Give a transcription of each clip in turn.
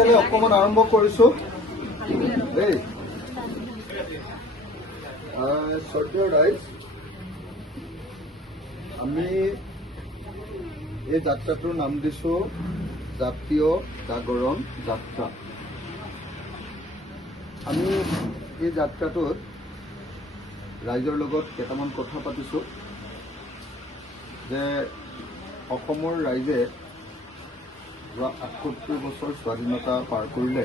তেতিয়াহ'লে অকণমান আৰম্ভ কৰিছোঁ দেই। শ্ৰদ্ধেয় ৰাইজ, আমি এই যাত্ৰাটোৰ নাম দিছোঁ জাতীয় জাগৰণ যাত্ৰা। আমি এই যাত্ৰাটোত ৰাইজৰ লগত কেইটামান কথা পাতিছোঁ যে অসমৰ ৰাইজে যোৱা ৭৮ বছৰ স্বাধীনতা পাৰ কৰিলে,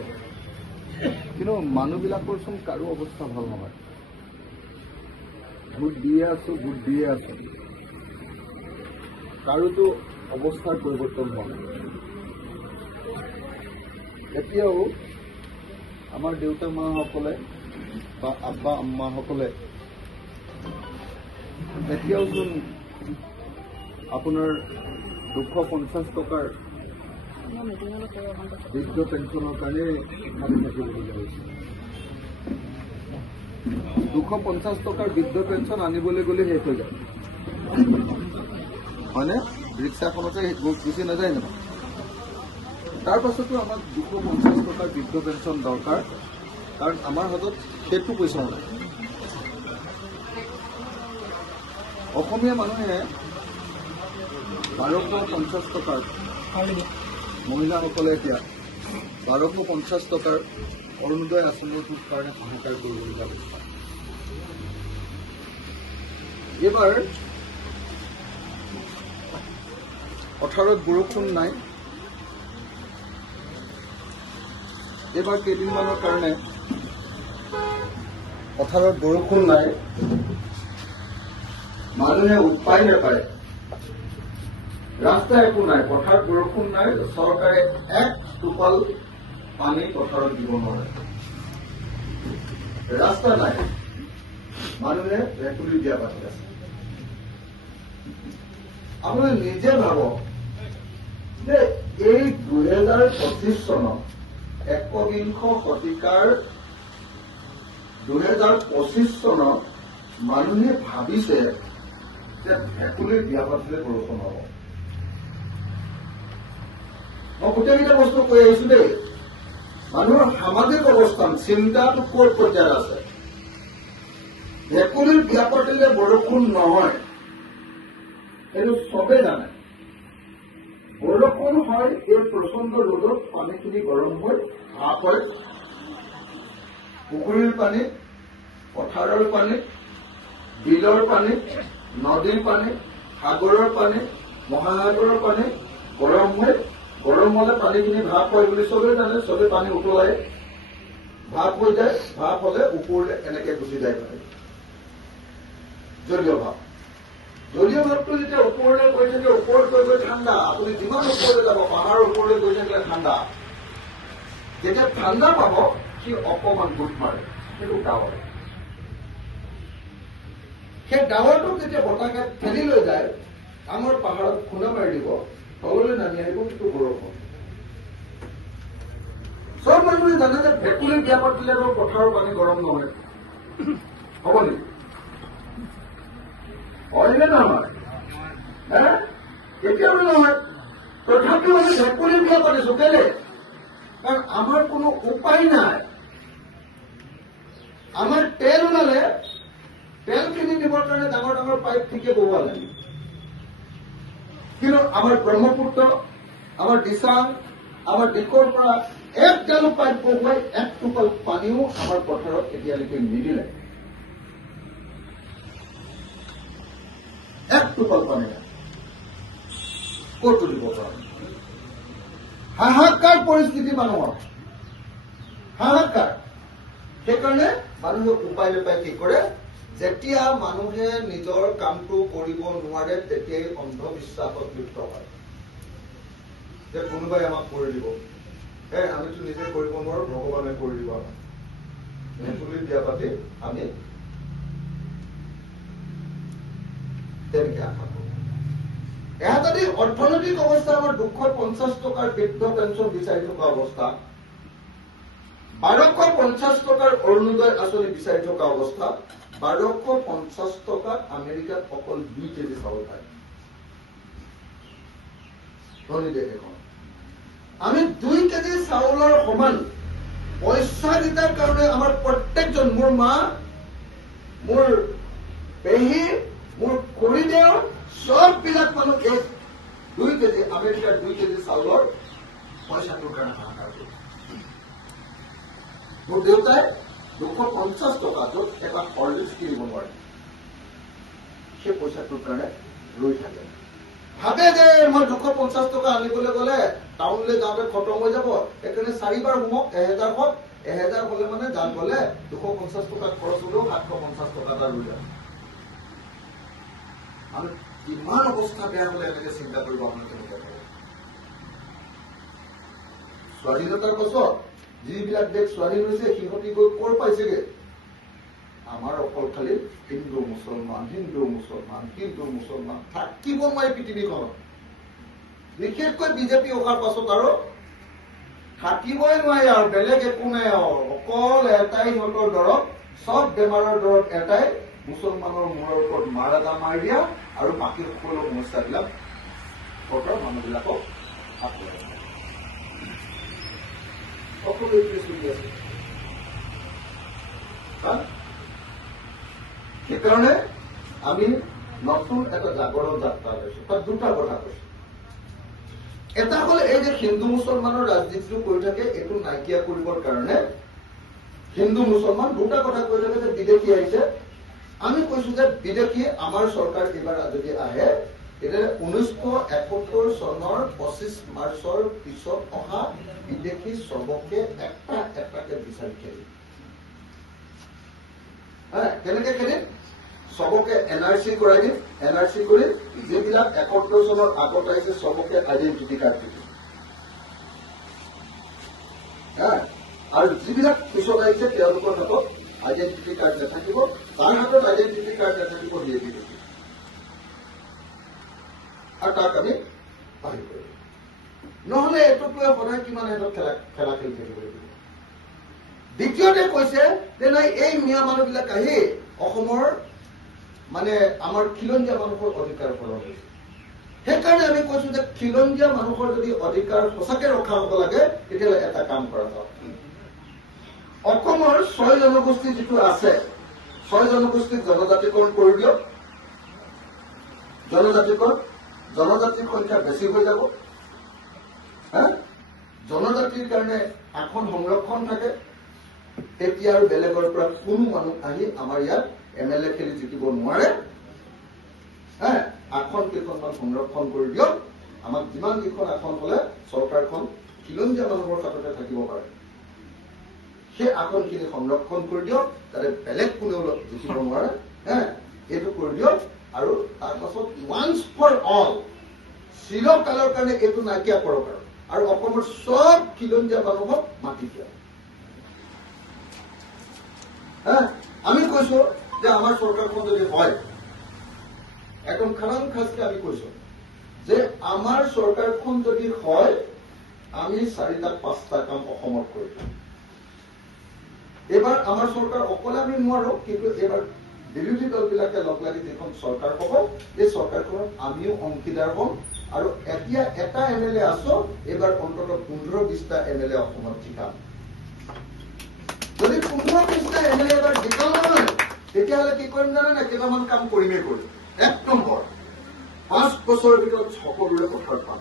কিন্তু মানুহবিলাকৰচোন কাৰো অৱস্থা ভাল নহয়। ভোট দিয়ে আছোঁ, কাৰোতো অৱস্থাৰ পৰিৱৰ্তন হোৱা নাই। এতিয়াও আমাৰ দেউতা মাসকলে বা আব্বা আম্মাসকলে এতিয়াওচোন আপোনাৰ 250 টকাৰ বৃদ্ধ পেঞ্চনৰ কাৰণে ভাবি থাকিবলগীয়া হৈছে। 250 টকাৰ বৃদ্ধ পেঞ্চন আনিবলৈ গ'লে শেষ হৈ যায়, হয়নে? ৰিক্সাখনতে গুচি নাযায় জানো? তাৰ পাছতো আমাক 250 টকাৰ বৃদ্ধ পেঞ্চন দৰকাৰ, কাৰণ আমাৰ হাতত সেইটো পইচাও নাই। অসমীয়া মানুহে 1250 টকাৰ, মহিলাসকলে এতিয়া 1250 টকাৰ অৰুণোদয় আঁচনিৰ কাৰণে হাহাকাৰ কৰিবলগীয়া হৈছে। এইবাৰ পথাৰত বৰষুণ নাই। এইবাৰ কেইদিনমানৰ কাৰণে পথাৰত বৰষুণ নাই, মানুহে উপায় নাপায়, ৰাস্তা একো নাই, পথাৰত বৰষুণ নাই, চৰকাৰে এক টোপাল পানী পথাৰত দিব নোৱাৰে, ৰাস্তা নাই, মানুহে ভেকুলী দিয়া পাতি আছে। আপোনালোকে নিজে ভাবক যে এই 2025 চনত একবিংশ শতিকাৰ 2025 চনত মানুহে ভাবিছে যে ভেকুলী দিয়া পাতিলে বৰষুণ হ'ব। মই গোটেইকেইটা বস্তু কৈ আহিছো দেই। মানুহৰ সামাজিক অৱস্থান, চিন্তাটো ক'ত পৰ্যায়ত আছে। ভেকুলীৰ বিয়া পাতিলে বৰষুণ নহয়, এইটো চবেই জানে। বৰষুণ হয় এই প্ৰচণ্ড ৰ'দত পানীখিনি গৰম হৈ ভাপ হয়। পুখুৰীৰ পানী, পথাৰৰ পানী, বিলৰ পানী, নদীৰ পানী, সাগৰৰ পানী, মহাসাগৰৰ পানী গৰম হলে পানীখিনি ভাপ হয় বুলি চবেই জানে। চবেই পানী উতলাই ভাপ হৈ যায়, ভাপ হলে ওপৰলৈ এনেকে গুচি যায় পানী। জলীয় ভাৱ, জলীয় ভাৱটো যেতিয়া ওপৰলৈ গৈ থাকে, ওপৰত গৈ গৈ ঠাণ্ডা। আপুনি যিমান ওপৰলৈ যাব, পাহাৰৰ ওপৰলৈ গৈ থাকিলে ঠাণ্ডা। যেতিয়া ঠাণ্ডা পাব, সি অকমান গোট মাৰে, সেইটো ডাৱৰ। সেই ডাৱৰটোক যেতিয়া বতাহে ঠেলি লৈ যায়, আমাৰ পাহাৰত খুন্দা মাৰি দিব, তললৈ নামি আহিব, কিন্তু বৰষুণ। চব মানুহে জানে যে ভেকুলী বিয়া পাতিলে পথাৰৰ পানী গৰম নহয়, হ'ব নেকি? হয়নে নহয়? কেতিয়াও নহয়। তথাপিও আমি ভেকুলী বিয়া পাতিছো, কেলে? কাৰণ আমাৰ কোনো উপায় নাই। আমাৰ তেল ওলালে, তেলখিনি দিবৰ কাৰণে ডাঙৰ ডাঙৰ পাইপ ঠিকে বহুৱা লাগে। কিন্তু আমাৰ ব্ৰহ্মপুত্ৰ, আমাৰ দিচাং, আমাৰ দিশৰ পৰা এক জালুক পাইপ বহুৱাই এক টোপাল পানীও আমাৰ পথাৰত এতিয়ালৈকে নিদিলে। এক টোপাল পানী ক'ত তুলিব পৰা? হাহাকাৰ পৰিস্থিতি মানুহৰ, হাহাকাৰ। সেইকাৰণে মানুহে উপায় নাপায় কি কৰে, যেতিয়া মানুহে নিজৰ কামটো কৰিব নোৱাৰে, তেতিয়াই অন্ধবিশ্বাসত লিপ্ত হয়। যে কোনোবাই আমাক কৰি দিব, আমিতো নিজে কৰিব নোৱাৰো, ভগৱানে কৰি দিব আমাক। ভেকুলী বিয়া পাতি আমি তেনেকে আশা কৰো। এয়া যদি অৰ্থনৈতিক অৱস্থা আমাৰ 250 টকাৰ বৃদ্ধ পেঞ্চন বিচাৰি থকা অৱস্থা, 1250 টকাৰ অৰুণোদয় আঁচনি বিচাৰি থকা অৱস্থা, 1250 টকাত আমেৰিকাত অকল 2 কেজি চাউল পায়। ধনী দেশ এখন। আমি 2 কেজি চাউলৰ সমান পইচা কেইটাৰ কাৰণে আমাৰ প্ৰত্যেকজন, মোৰ মা, মোৰ পেহী, মোৰ খুৰীদেউ, সববিলাক মানুহ এই 2 কেজি আমেৰিকাৰ 2 কেজি চাউলৰ পইচাটোৰ কাৰণে হাহাকাৰ কৰে। মোৰ দেউতাই 250 টকা য'ত এটা হৰলিক্স কিনিব নোৱাৰে, সেই পইচাটোৰ কাৰণে ৰৈ থাকে। ভাবে যে মই 250 টকা আনিবলৈ গ'লে টাউনলৈ যাওঁতে খতম হৈ যাব, সেইকাৰণে 4বাৰ সোমক 1000 হওক, 1000 হলে মানে যাত গ'লে 250 টকা খৰচ হলেও 750 টকা এটা ৰৈ যাব। আমি কিমান অৱস্থা বেয়া হলে এনেকে চিন্তা কৰিব আপোনালোকে কেনেকে পাৰে। স্বাধীনতাৰ পাছত যিবিলাক দেশ স্বাধীন হৈছে সিহঁতি গৈ কৰ পাইছেগে? আমাৰ অকল খালি হিন্দু মুছলমান, হিন্দু মুছলমান, হিন্দু মুছলমান থাকিব নোৱাৰি পৃথিৱীখনত। বিশেষকৈ বিজেপি অহাৰ পাছত আৰু থাকিবই নোৱাৰি আৰু, বেলেগ একো নাই আৰু, অকল এটাই সিহঁতৰ দৰৱ, চব বেমাৰৰ দৰৱ এটাই, মুছলমানৰ মূৰৰ ওপৰত মাৰ এটা মাৰি দিয়া আৰু বাকী সকলো সমস্যাবিলাক সিহঁতৰ মানুহবিলাকক আঁতৰাই দিয়া। সকলো এইটোৱে চলি আছে। সেইকাৰণে আমি নতুন এটা জাগৰণ যাত্ৰা লৈছো। তাত 2টা কথা কৈছো। এটা হ'ল এই যে হিন্দু মুছলমানৰ ৰাজনীতিটো কৰি থাকে, এইটো নাইকিয়া কৰিবৰ কাৰণে হিন্দু মুছলমান 2টা কথা কৈ থাকে যে বিদেশী আহিছে। আমি কৈছো যে বিদেশী আমাৰ চৰকাৰ এইবাৰ যদি আহে, তেতিয়া 1971 চনৰ 25 মাৰ্চৰ পিছত অহা বিদেশী চবকে এটা এটাকে বিচাৰি খেলিম। কেনেকে খেলিম? চবকে NRC কৰাই দিম, NRC কৰি যিবিলাক 71 চনৰ আগত আহিছে চবকে আইডেন্টিটি কাৰ্ড দি দিম। আৰু যিবিলাক পিছত আহিছে তেওঁলোকৰ হাতত আইডেন্টিটি কাৰ্ড নাথাকিব, তাৰ হাতত আইডেন্টিটি কাৰ্ড নাথাকিব, দিয়ে দি দিম। আৰু তাক আমি বাহিৰ কৰিম। নহলে এইটোক লৈ সদায় কিমান সিহঁতক খেলা খেলি থাকিব লাগিব। দ্বিতীয়তে কৈছে যে নাই, এই মিয়া মানুহবিলাক আহি অসমৰ মানে আমাৰ খিলঞ্জীয়া মানুহৰ অধিকাৰ হৰণ হৈছে। সেইকাৰণে আমি কৈছো যে খিলঞ্জীয়া মানুহৰ যদি অধিকাৰ সঁচাকে ৰক্ষা হব লাগে, তেতিয়াহ'লে এটা কাম কৰা যাওক। অসমৰ 6 জনগোষ্ঠী যিটো আছে, 6 জনগোষ্ঠীক জনজাতিকৰণ কৰি দিয়ক। জনজাতিৰ সংখ্যা বেছি হৈ যাব। জনজাতিৰ কাৰণে আসন সংৰক্ষণ থাকে, তেতিয়া আৰু বেলেগৰ পৰা কোনো মানুহ আহি আমাৰ ইয়াত MLA খেলি জিকিব নোৱাৰে। আসন কেইখনমান সংৰক্ষণ কৰি দিয়ক। আমাক যিমান কেইখন আসন হলে চৰকাৰখন খিলঞ্জীয়া মানুহৰ হাততে থাকিব পাৰে, সেই আসনখিনি সংৰক্ষণ কৰি দিয়ক, তাতে বেলেগ কোনেও জিকিব নোৱাৰে। এইটো কৰি দিয়ক। আৰু তাৰ পাছত ওৱান্স ফৰ অল চিৰকালৰ কাৰণে এইটো নাইকিয়া কৰক। আৰু অসমৰ চব খিলঞ্জীয়া মানুহক মাতি দিয়ক। আমি কৈছো যে আমাৰ চৰকাৰখন যদি হয়, একদম খাৰাং খাজকে আমি কৈছো যে আমাৰ চৰকাৰখন যদি হয়, আমি 4টা-5টা কাম অসমত কৰিম। এইবাৰ আমাৰ চৰকাৰ অকলে আমি নোৱাৰো, কিন্তু এইবাৰ বিৰোধী দলবিলাকে লগ লাগি যিখন চৰকাৰ হ'ব, এই চৰকাৰখনত আমিও অংশীদাৰ হ'ম। আৰু এতিয়া এটা MLA আছো, এইবাৰ অন্ততঃ 15-20টা MLA অসমত জিকাম। যদি 15-20টা MLA এবাৰ জিকাম নহয়, তেতিয়াহ'লে কি কৰিম জানে না? কেইটামান কাম কৰিমেই কৰিম। 1 নম্বৰ, 5 বছৰৰ ভিতৰত সকলোৰে পথাৰ পাম।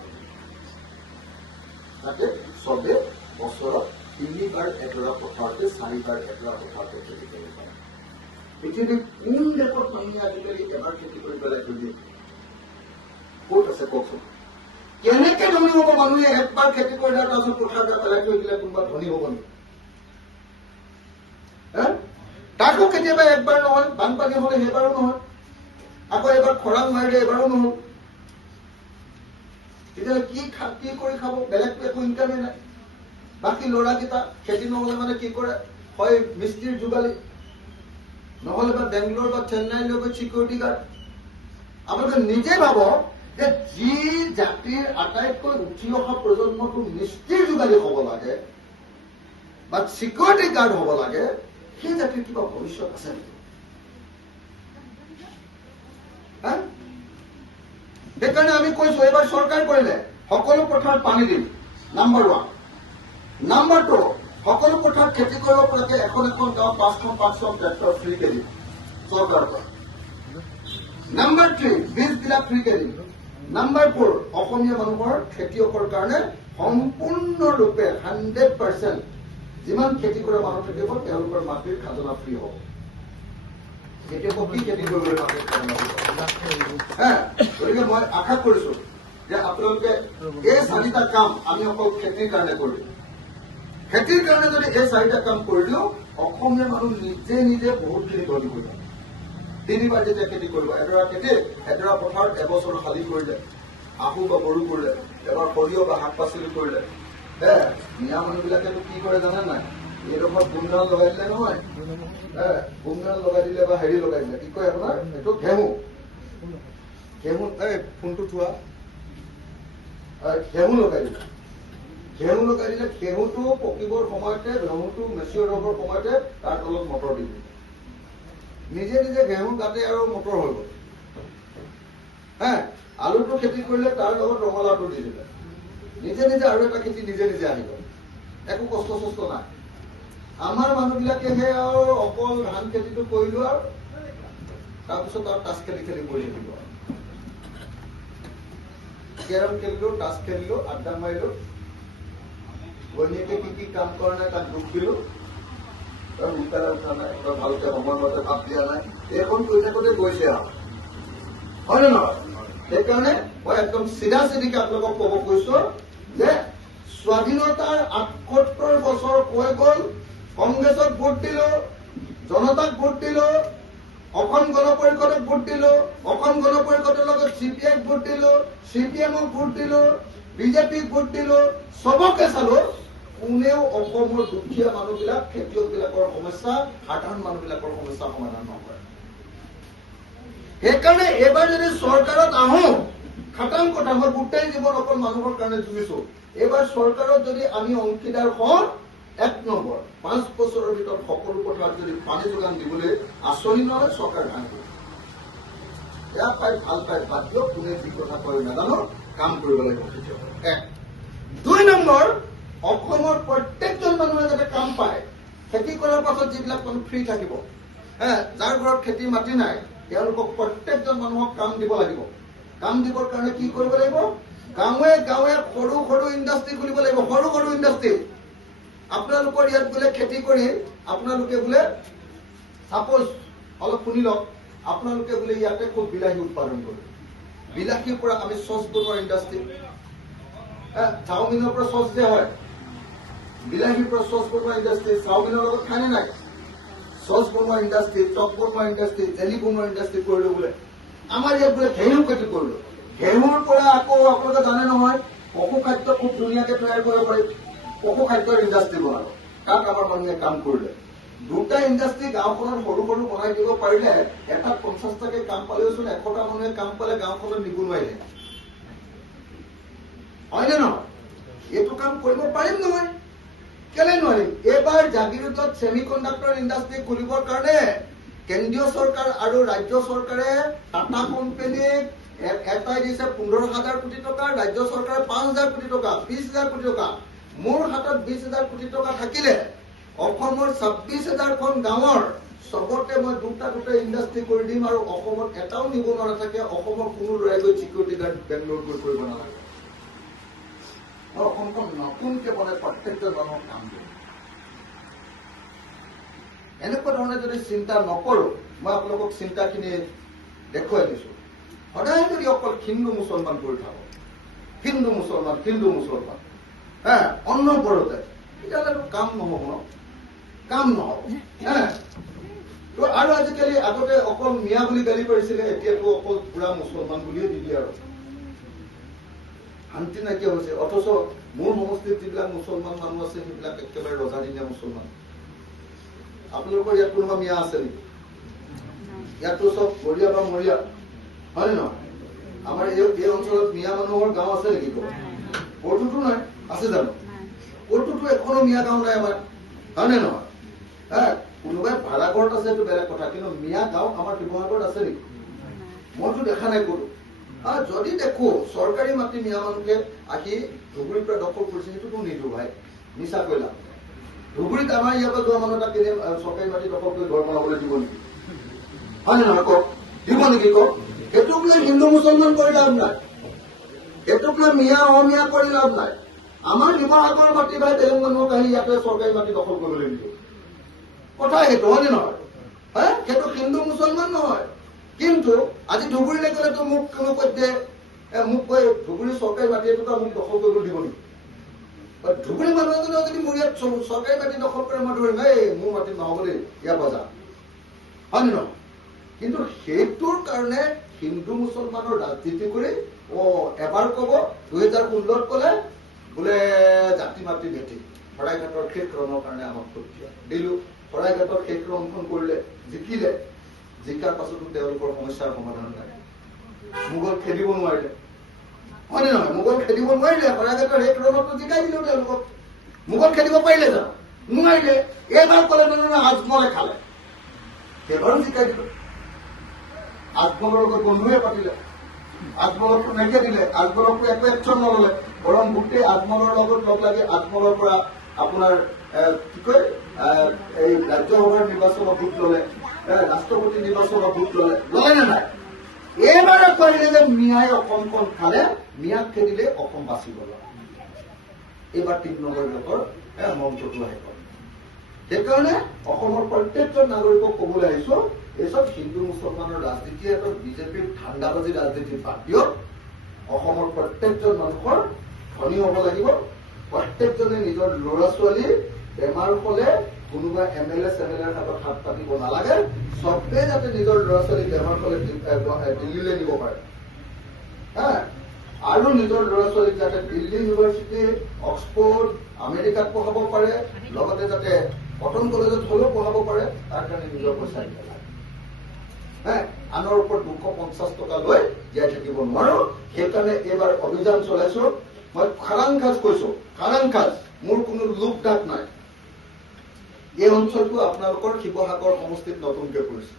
তাতে চবে বছৰত 3বাৰ এডৰা পথাৰতে, 4বাৰ এডৰা পথাৰতে খেতি কৰিব পাৰে। পৃথিৱীৰ কোন দেশত মানুহে আজিকালি এবাৰ খেতি কৰি পেলাই থৈ দিয়ে? ক'ত আছে কওকচোন? কেনেকে ধনী হ'ব মানুহে একবাৰ খেতি কৰিলে তাৰপিছত পথাৰতে পেলাই থৈ দিলে? কোনোবা ধনী হ'ব নেকি? তাকো কেতিয়াবা একবাৰ নহয়, বানপানী হলে সেইবাৰো নহয়, আকৌ এবাৰ খৰাং মাৰিলে এবাৰো নহল। তেতিয়াহ'লে কি কৰি খাব? বেলেগতো একো ইনকামেই নাই। বাকী ল'ৰাকেইটা খেতি নহলে মানে কি কৰে? হয় মিস্ত্ৰীৰ যোগালী, নহলে বা বেংগলোৰ বা চেন্নাইলৈ গৈ চিকিউৰিটি গাৰ্ড। আপোনালোকে নিজে ভাবক যে যি জাতিৰ আটাইতকৈ উঠি অহা প্ৰজন্মটো মিস্ত্ৰীৰ যোগালী হ'ব লাগে বা চিকিউৰিটি গাৰ্ড হ'ব লাগে, সেই জাতিৰ কিবা ভৱিষ্যত আছে নেকি? সেইকাৰণে আমি কৈছো এইবাৰ চৰকাৰ কৰিলে সকলো পথাৰত পানী দিম। নাম্বাৰ 1। নাম্বাৰ 2, সকলো পথাৰত খেতি কৰিব পৰাকৈ এখন গাঁৱত 5খন ট্ৰেক্টৰ ফ্ৰীকে দিম চৰকাৰৰ পৰা। নাম্বাৰ 3, বীজবিলাক ফ্ৰীকে দিম। নাম্বাৰ 4, অসমীয়া মানুহৰ খেতিয়কৰ কাৰণে সম্পূৰ্ণৰূপে 100% যিমান খেতি কৰা মানুহ থাকিব তেওঁলোকৰ মাটিৰ খাজনা ফ্ৰী হ'ব। খেতিয়কক কি খেতি কৰিবলৈ মাটিৰ খাজনা ফ্ৰী হ'ব? গতিকে মই আশা কৰিছো যে আপোনালোকে এই 4টা কাম আমি অকল খেতিৰ কাৰণে কৰিম। খেতিৰ কাৰণে যদি এই 4টা কাম কৰিলেও অসমীয়া মানুহ নিজে নিজে বহুতখিনি ধনী কৰিব। 3বাৰ যেতিয়া খেতি কৰিব, এডৰা খেতি এডৰা পথাৰত এবছৰ শালি কৰিলে, আহু বা বড়ো কৰিলে, এবাৰ সৰিয়হ বা শাক পাচলি কৰিলে। মিয়া মানুহবিলাকেতো কি কৰে জানে নাই? এইডোখৰ গুমধান লগাই দিলে নহয়, গুমধান লগাই দিলে বা হেৰি লগাই দিলে, কি কয় আপোনাৰ এইটো ঘেঁহু। ফোনটো থোৱা, ঘেঁহু লগাই দিলে। ঘেঁহুটো পকিবৰ সময়তে, ঘেঁহুটো মেচিয়ৰ হ'বৰ সময়তে তাৰ তলত মটৰ দি দিলে। নিজে নিজে ঘেঁহু কাটে আৰু মটৰ হৈ গ'ল। আলুটো খেতি কৰিলে তাৰ লগত ৰঙালাওটো দি দিলে। নিজে নিজে আৰু এটা খেতি নিজে নিজে আহি গ'ল। একো কষ্ট চষ্ট নাই। আমাৰ মানুহবিলাকেহে আৰু অকল ধান খেতিটো কৰিলো আৰু তাৰপিছত আৰু তাচ খেলি খেলি কৰি থাকিব। কেৰম খেলিলো, তাচ খেলিলো, আড্ডা মাৰিলো, ঘৈণীয়েকে কি কাম কৰা নাই তাক দুখ দিলো, তই সোনকালে উঠা নাই, তই ভালকে সময়মতে ভাত দিয়া নাই, এইখন কৰি থাকোতে গৈছে আৰু, হয় নে নহয়? সেইকাৰণে মই একদম চিধা চিধিকে আপোনালোকক ক'ব কৈছো যে স্বাধীনতাৰ ৭৮ বছৰ কৈ গ'ল, কংগ্ৰেছক ভোট দিলো, জনতাক ভোট দিলো, অসম গণ পৰিষদক ভোট দিলো, অসম গণ পৰিষদৰ লগত CPIক ভোট দিলো, CPMক ভোট দিলো, বিজেপিক ভোট দিলো, চবকে চালো, কোনেও অসমৰ দুখীয়া মানুহবিলাক, খেতিয়কবিলাকৰ সমস্যা, সাধাৰণ মানুহবিলাকৰ সমস্যা সমাধান নকৰে। সেইকাৰণে এইবাৰ যদি চৰকাৰত আহো, খাটাং কথা, মই গোটেই জীৱন অকল মানুহৰ কাৰণে যুঁজিছো, এইবাৰ চৰকাৰত যদি আমি অংশীদাৰ হওঁ, 1 নম্বৰ 5 বছৰৰ ভিতৰত সকলো পথাৰত যদি পানী যোগান দিবলৈ আঁচনি নলয়, চৰকাৰ ভাঙিব। এয়া পাই ভাল পাই বাদ দিয়ক, কোনে যি কথা কয় নাজানো, কাম কৰিব লাগিব। 1। 2 নম্বৰ, অসমৰ প্ৰত্যেকজন মানুহে যাতে কাম পায়। খেতি কৰাৰ পাছত যিবিলাক মানুহ ফ্ৰী থাকিব, যাৰ ঘৰত খেতি মাটি নাই, তেওঁলোকক প্ৰত্যেকজন মানুহক কাম দিব লাগিব। কাম দিবৰ কাৰণে কি কৰিব লাগিব? গাঁৱে গাঁৱে সৰু সৰু ইণ্ডাষ্ট্ৰী খুলিব লাগিব, সৰু সৰু ইণ্ডাষ্ট্ৰী। আপোনালোকৰ ইয়াত বোলে খেতি কৰি আপোনালোকে বোলে সাপোজ অলপ শুনি লওক, আপোনালোকে বোলে ইয়াতে খুব বিলাহী উৎপাদন কৰে, বিলাহীৰ পৰা আমি চচ বনোৱা ইণ্ডাষ্ট্ৰী, চাওমিনৰ পৰা চচ যে হয়, বিলাহীৰ পৰা চচ বনোৱা ইণ্ডাষ্ট্ৰী, চাওমিনৰ লগত খায়নে নাই? চচ বনোৱা ইণ্ডাষ্ট্ৰী, চক বনোৱা ইণ্ডাষ্ট্ৰী, জেলি বনোৱা ইণ্ডাষ্ট্ৰী কৰিলো বোলে। আমাৰ ইয়াত বোলে ঘেঁহু খেতি কৰিলো, ঘেঁহুৰ পৰা আকৌ আপোনালোকে জানে নহয়, পশু খাদ্য খুব ধুনীয়াকে তৈয়াৰ কৰিব পাৰি, পশু খাদ্যৰ ইণ্ডাষ্ট্ৰী বনালো, তাত আমাৰ মানুহে কাম কৰিলে। 2টা ইণ্ডাষ্ট্ৰী গাঁওখনত সৰু সৰু বনাই দিব পাৰিলে, এটাত 50টাকে কাম পালেওচোন 100টা মানুহে কাম পালে গাঁওখনত নিবনুৱাই নাই, হয়নে নহয়? এইটো কাম কৰিব পাৰিম নহয়, কেলে নোৱাৰিম? এইবাৰ জাগিৰোডত ছেমিকণ্ডাক্টৰ ইণ্ডাষ্ট্ৰী খুলিবৰ কাৰণে কেন্দ্ৰীয় চৰকাৰ আৰু ৰাজ্য চৰকাৰে টাটা কোম্পানীক এটাই দিছে 15,000 কোটি টকা, ৰাজ্য চৰকাৰে 5,000 কোটি টকা, 20,000 কোটি টকা। মোৰ হাতত 20,000 কোটি টকা থাকিলে অসমৰ 26,000খন গাঁৱৰ চবতে মই 2টা ইণ্ডাষ্ট্ৰী কৰি দিম, আৰু অসমত এটাও নিবনুৱা নাথাকে। অসমৰ কোনো ল'ৰাই গৈ চিকিউৰিটি গাৰ্ড বেংগলোৰ গৈ কৰিব নালাগে। অসমখন নতুনকে বনাই প্ৰত্যেকজন মানুহক কাম দিয়ে। এনেকুৱা ধৰণে যদি চিন্তা নকৰো, মই আপোনালোকক চিন্তাখিনি দেখুৱাই দিছো। সদায় যদি অকল হিন্দু মুছলমান কৰি থাকো, হিন্দু মুছলমান অন্নপৰতে, তেতিয়াহ'লে কাম নহব ন, কাম নহব। আৰু আজিকালি আগতে অকল মিয়া বুলি গালি পাৰিছিলে, এতিয়াতো অকল পুৰা মুছলমান বুলিয়ে দি দিয়ে আৰু শান্তি নাইকিয়া হৈছে। অথচ মোৰ সমষ্টিত যিবিলাক মুছলমান মানুহ আছে সেইবিলাক একেবাৰে ৰজাদিনীয়া মুছলমান। আপোনালোকৰ ইয়াত কোনোবা মিয়া আছে নেকি? ইয়াততো চব বৰিয়া বা মৰিয়া, হয় নে নহয়? আমাৰ এই অঞ্চলত মিয়া মানুহৰ গাঁও আছে নেকি? ক'তোতো নাই, আছে জানো? ক'তোতো এখনো মিয়া গাঁও নাই আমাৰ, হয় নে নহয়? কোনোবাই ভাড়া ঘৰত আছে, এইটো বেলেগ কথা, কিন্তু মিয়া গাঁও আমাৰ শিৱসাগৰত আছে নেকি? মইতো দেখা নাই ক'তো। যদি দেখো চৰকাৰী মাটি মিয়া মানুহে আহি ধুবুৰীৰ পৰা দখল কৰিছে, সেইটোতো নিদিওঁ ভাই, মিছা কৈলা। ধুবুৰীত আমাৰ ইয়াৰ পৰা যোৱা মানুহ এটা কেনে চৰকাৰী মাটি দখল কৰি ঘৰ বনাবলৈ দিব নেকি? হয় নে নহয় কওক? দিব নেকি কওক? সেইটোক লৈ হিন্দু মুছলমান কৰি লাভ নাই, সেইটোক লৈ মিয়া অমিয়া কৰি লাভ নাই। আমাৰ শিৱসাগৰৰ মাটি ভাই বেলেগ মানুহক আহি ইয়াতে চৰকাৰী মাটি দখল কৰিবলৈ নিদিওঁ, কথা সেইটো হয় নে নহয়? সেইটো হিন্দু মুছলমান নহয়। কিন্তু আজি ধুবুৰীলৈ গ'লেতো মোক কোনো কৈছে মোক কৈ ধুবুৰীৰ চৰকাৰী মাটি এটুকা মোক দখল কৰিবলৈ দিব নেকি? ধুবুৰী মানুহ এজনে যদি মোৰ ইয়াত চৰকাৰী মাটি দখল কৰে, মই ধৰিম এই মোৰ মাটি নহ'ব দেই, ইয়াৰ পৰা যা, হয় নে নহয়? কিন্তু সেইটোৰ কাৰণে হিন্দু মুছলমানৰ ৰাজনীতি কৰি এবাৰ ক'ব 2016 ক'লে বোলে জাতি মাটি ভেটি শৰাইঘাটৰ শেষ ৰণৰ কাৰণে আমাক প্ৰক্ৰিয়া দিলোঁ। শৰাইঘাটৰ শেষ ৰণখন কৰিলে, জিকিলে, জিকাৰ পাছতো তেওঁলোকৰ সমস্যাৰ সমাধান নাই। মোগল খেদিব নোৱাৰিলে, হয় নে নহয়? মোগল খেদিব নোৱাৰিলে, শৰাইঘাটৰ শেষ ৰণতো জিকাই দিলেও তেওঁলোকক। মোগল খেদিব পাৰিলে জানো? নোৱাৰিলে। এইবাৰ ক'লে নহয় আজমলে খালে, সেইবাৰো জিকাই দিলে। আজমলৰ লগত বন্ধুৱে পাতিলে, আজমলকটো নেখেদিলে, আজমলকটো একো একচন নললে, বৰং গোটেই আজমলৰ লগত লগ লাগি আজমলৰ পৰা আপোনাৰ কি কয় এই ৰাজ্যসভাৰ নিৰ্বাচনৰ ভোট ললে, ৰাষ্ট্ৰপতি নিৰ্বাচনৰ ভোট ললে নে নাই? এইবাৰে কৰিলে যে মিয়াই অসমখন খালে, মিয়াক খেদিলে অসম বাচি গল। এইবাৰ 3 নম্বৰ ব্লকৰ মন্ত্ৰটো আহি গল। সেইকাৰণে অসমৰ প্ৰত্যেকজন নাগৰিকক কবলৈ আহিছো, এইচব হিন্দু মুছলমানৰ ৰাজনীতি এটা বিজেপিৰ ঠাণ্ডাবাজি ৰাজনীতি বাদ দিয়ক। অসমৰ প্ৰত্যেকজন মানুহৰ ধনী হব লাগিব, প্ৰত্যেকজনে নিজৰ ল'ৰা ছোৱালীৰ বেমাৰ হলে কোনোবা MLA চেমেলাৰ হাতত হাত পাতিব নালাগে, চবে যাতে নিজৰ ল'ৰা ছোৱালী বেমাৰ হলে দিল্লীলৈ নিব পাৰে, আৰু নিজৰ ল'ৰা ছোৱালীক যাতে দিল্লী ইউনিভাৰ্চিটি, অক্সফৰ্ড, আমেৰিকাত পঢ়াব পাৰে, লগতে যাতে কটন কলেজত হলেও পঢ়াব পাৰে, তাৰ কাৰণে নিজৰ পইচা দিব লাগে। আনৰ ওপৰত 250 টকা লৈ জীয়াই থাকিব নোৱাৰো। সেইকাৰণে এইবাৰ অভিযান চলাইছো। মই খাৰাংখাজ কৈছো, খাৰাংখাজ, মোৰ কোনো লোক ডাক নাই। এই অঞ্চলটো আপোনালোকৰ শিৱসাগৰ সমষ্টিত নতুনকৈ কৰিছে।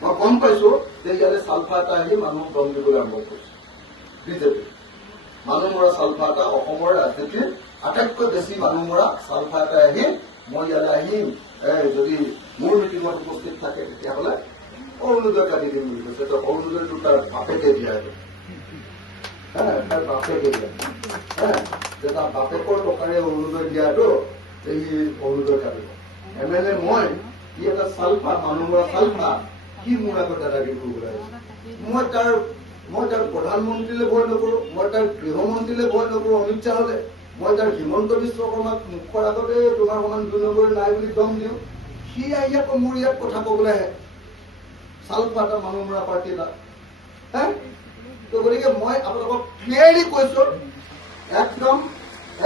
মই গম পাইছো যে ইয়াৰে চালফা এটা আহি মানুহক দম দিবলৈ আৰম্ভ কৰিছে বিজেপি। মানুহ মৰা চালফা এটা অসমৰ ৰাজনীতিৰ আটাইতকৈ বেছি মানুহ মৰা চালফা এটা আহি মই ইয়ালৈ আহিম, যদি মোৰ মিটিঙত উপস্থিত থাকে তেতিয়াহ'লে অৰুণোদয় কাটি দিম বুলি কৈছে। তো অৰুণোদয়টো তাৰ বাপেকে দিয়া তাৰ বাপেকে দিয়া, যে তাৰ বাপেকৰ টকাৰে অৰুণোদয় দিয়াটো সি অৰুণোদয় কাটিব। MLA মই, ই এটা চালফা, মানুহ মৰা চালফা, কি মোৰ আগত দাদাগিৰি কৰিবলৈ আহিছে? মই তাৰ প্ৰধানমন্ত্ৰীলৈ ভয় নকৰো, মই তাৰ গৃহমন্ত্ৰীলৈ ভয় নকৰো, অমিত শ্বাহলৈ, মই তাৰ হিমন্ত বিশ্ব শৰ্মাক মুখৰ আগতে তোমাৰ সমান 2 নম্বৰ নাই বুলি দম দিওঁ। সি আহি আকৌ মোৰ ইয়াত কথা কবলৈ আহে, চালফা এটা মানুহ মৰা পাৰ্টি এটা। তো গতিকে মই আপোনালোকক ক্লিয়াৰলি কৈছো, একদম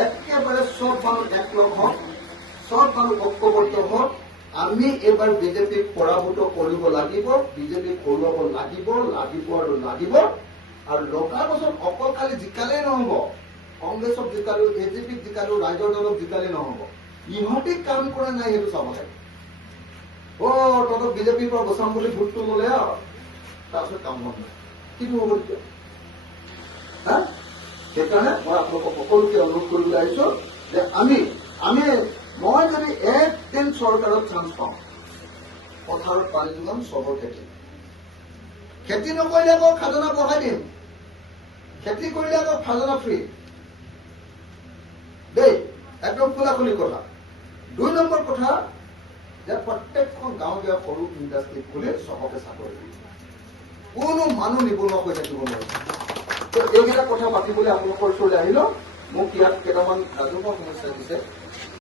একেবাৰে চব মানুহ একলগ হওক, চব মানুহ ঐক্যবদ্ধ হওক। আমি এইবাৰ বিজেপিক পৰাভূত কৰিব লাগিব, বিজেপিক হৰুৱাব লাগিব, লাগিব আৰু লাগিব। আৰু লগাৰ পাছত অকল খালি জিকালেই নহব, কংগ্ৰেছক জিকালো, AJPক জিকালো, ৰাইজৰ দলক জিকালেই নহব, ইহঁতে কাম কৰা নাই সেইটো চাব লাগে। তহঁতক বিজেপিৰ পৰা বচাম বুলি ভোটটো ললে আৰু তাৰপিছত কাম বন্ধ নাই, কিটো হব তেতিয়া? সেইকাৰণে মই আপোনালোকক সকলোকে অনুৰোধ কৰিবলৈ আহিছো যে মই যদি একদিন চৰকাৰত চান্স পাওঁ, পথাৰত পানী যোগান, চবৰ খেতি নকৰিলে আকৌ খাজনা বঢ়াই দিম, খেতি কৰিলে আকৌ খাজনা ফ্ৰী দেই, একদম খোলাখুলি কথা। 2 নম্বৰ কথা যে প্ৰত্যেকখন গাঁৱলীয়া সৰু ইণ্ডাষ্ট্ৰী খুলি চবকে চাকৰি দিব, কোনো মানুহ নিবনুৱা হৈ থাকিব নোৱাৰে। তো এইকেইটা কথা পাতিবলৈ আপোনালোকৰ ওচৰলৈ আহিলো। মোক ইয়াত কেইটামান ৰাজহুৱা সমস্যা দিছে,